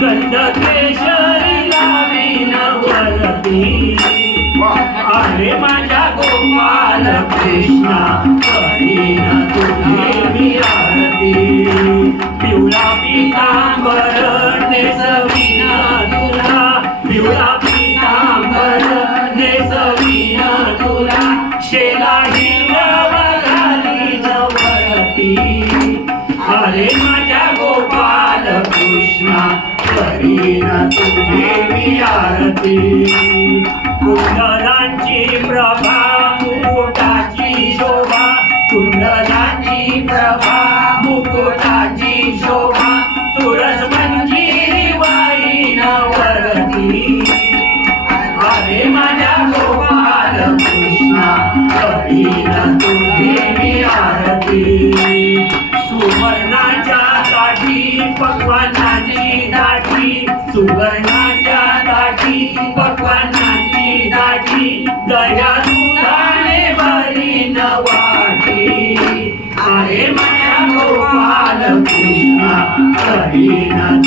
गंध केशरी लावीन वरती अरे माझ्या गोपाल कृष्णा करीन तुझी मी आरती पिवळा पीतांबर नेसवीन तुला पिवळा पीतांबर नेसवीन तुला शेला हिरव घालीन वरती अरे माझ्या गोपाल कृष्णा करीन तुझी मी आरती कुंडलांची प्रभा मुकुटाची शोभा कुंडलांची प्रभा मुकुटाची शोभा तुळस मंजिरी वाईन वरती अरे माझ्या गोपाल कृष्णा करीन तुझी मी आरती सुवर्णाच्या काठी पक्वानाची दाठी सुवर्णाच्या दाठी पक्वानाची दाठी दया दुधाने भरीन वाटी अरे माझ्या गोपाल कृष्णा करीन